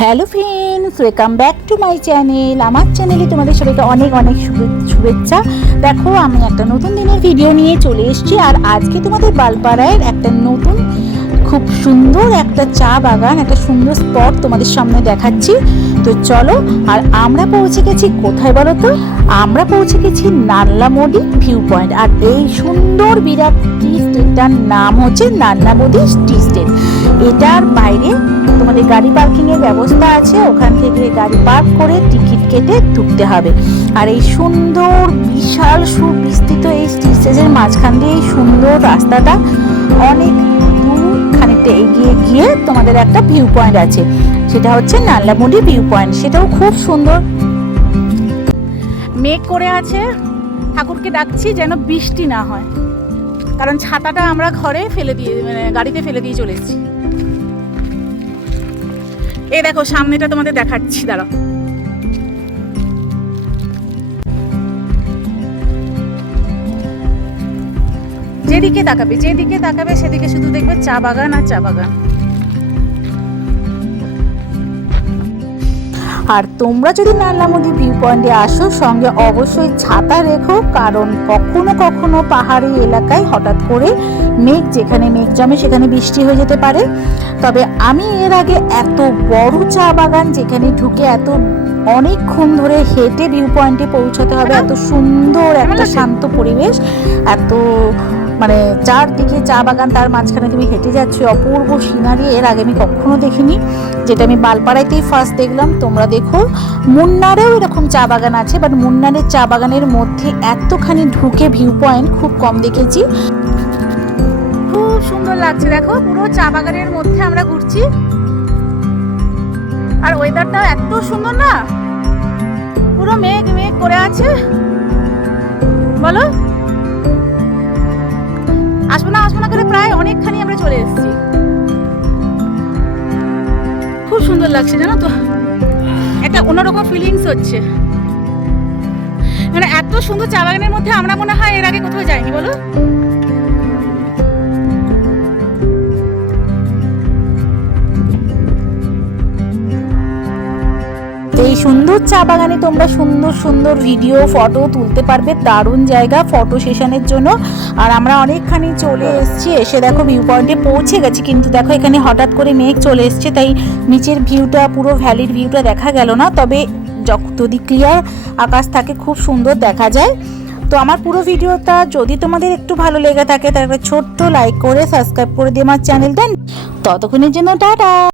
Hello friends, welcome back to my channel. আমার চ্যানেলে তোমাদের সবাইকে অনেক অনেক শুভেচ্ছা। দেখো, আমি একটা নতুন দিনের ভিডিও নিয়ে চলে এসেছি। আর আজকে তোমাদের বালপাড়ায় একটা নতুন খুব সুন্দর একটা চা বাগান, একটা সুন্দর স্পট তোমাদের সামনে দেখাচ্ছি। তো চলো। আর আমরা পৌঁছে গেছি কোথায় বলো তো? আমরা পৌঁছে গেছি নাল্লামোদি ভিউ পয়েন্ট। আর এই সুন্দর বিরাট টি স্টেটটার নাম হচ্ছে নাল্লামোদি টি স্টেট। এটার বাইরে তোমাদের গাড়ি পার্কিংয়ের ব্যবস্থা আছে, ওখান থেকে গাড়ি পার্ক করে টিকিট কেটে ঢুকতে হবে। আর এই সুন্দর বিশাল সুবিস্তৃত এই টি স্টেজের মাঝখান দিয়ে এই সুন্দর রাস্তাটা অনেক দূর খানিকটা এগিয়ে গিয়ে তোমাদের একটা ভিউ পয়েন্ট আছে, সেটা হচ্ছে নাল্লামোদি ভিউ পয়েন্ট। সেটাও খুব সুন্দর। মেঘ করে আছে, ঠাকুরকে ডাকছি যেন বৃষ্টি না হয়, কারণ ছাতাটা আমরা ঘরে ফেলে দিয়ে গাড়িতে ফেলে দিয়ে চলে এসেছি। এই দেখো সামনেটা তোমাদের দেখাচ্ছি, দাঁড়াও। যেদিকে তাকাবে সেদিকে শুধু দেখবে চা বাগান আর চা বাগান। আর তোমরা যদি নাল্লামোদি ভিউ পয়েন্টে আসো, সঙ্গে অবশ্যই ছাতা রেখো, কারণ কখনো কখনো পাহাড়ি এলাকায় হঠাৎ করে যেখানে মেঘ জমে সেখানে বৃষ্টি হয়ে যেতে পারে। তবে আমি এর আগে এত বড় চা বাগান যেখানে ঢুকে অনেকক্ষণ ধরে হেঁটে ভিউ পয়েন্টে পৌঁছাতে হবে, এত সুন্দর একটা শান্ত পরিবেশ, এত চারদিকে চা বাগান, তার মাঝখানে তুমি হেঁটে যাচ্ছ, অপূর্ব সিনারি, এর আগে আমি কখনো দেখিনি। যেটা আমি বালপাড়াতেই ফার্স্ট দেখলাম। তোমরা দেখো, মুন্নারেও এরকম চা বাগান আছে, বাট মুন্নারের চা বাগানের মধ্যে এতখানি ঢুকে ভিউ পয়েন্ট খুব কম দেখেছি। খুব সুন্দর লাগছে, দেখো পুরো চা বাগানের মধ্যে আমরা ঘুরছি। আর ওয়েদারটা এত সুন্দর না, পুরো মেঘ করে আছে। বলো, আসবো না করে প্রায় অনেকখানি আমরা চলে এসেছি। খুব সুন্দর লাগছে, জানো তো, একটা অন্যরকম ফিলিংস হচ্ছে। এত সুন্দর চা বাগানের মধ্যে আমরা মনে হয় এর আগে কোথাও যাইনি, বলো। এই সুন্দর চা বাগানে তোমরা সুন্দর সুন্দর ভিডিও, ফটো তুলতে পারবে। দারুণ জায়গা ফটো সেশনের জন্য। আর আমরা অনেকখানি চলে এসেছি, এসে দেখো ভিউ পয়েন্টে পৌঁছে গেছি, কিন্তু দেখো এখানে হঠাৎ করে মেঘ চলে এসছে, তাই নিচের ভিউটা, পুরো ভ্যালির ভিউটা দেখা গেল না। তবে যদি ক্লিয়ার আকাশ থাকে খুব সুন্দর দেখা যায়। তো আমার পুরো ভিডিওটা যদি তোমাদের একটু ভালো লেগে থাকে, তাহলে ছোট্ট লাইক করে সাবস্ক্রাইব করে দিয়ে আমার চ্যানেলটা। ততক্ষণের জন্য টাটা।